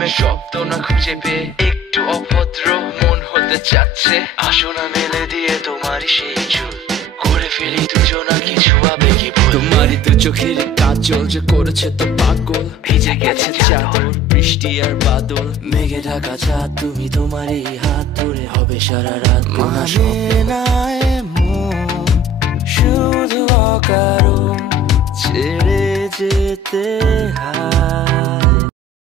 প্রেমের শব্দ না খুঁজে পেয়ে একটু অভদ্র মন হতে চাচ্ছে, আসো না মেলে দিয়ে তোমারই সেই চুল, করে ফেলি দুজনা কিছু আবেগী ভুল। তোমারই দু চোখের কাজল যে করেছে তো পাগল, ভিজে গেছে চাদর বৃষ্টি আর বাদল, মেঘে ঢাকা চাঁদ তুমি তোমারই হাত ধরে হবে সারা রাত। মানে না এমন শুধু অকারণ ছেড়ে যেতে হয়।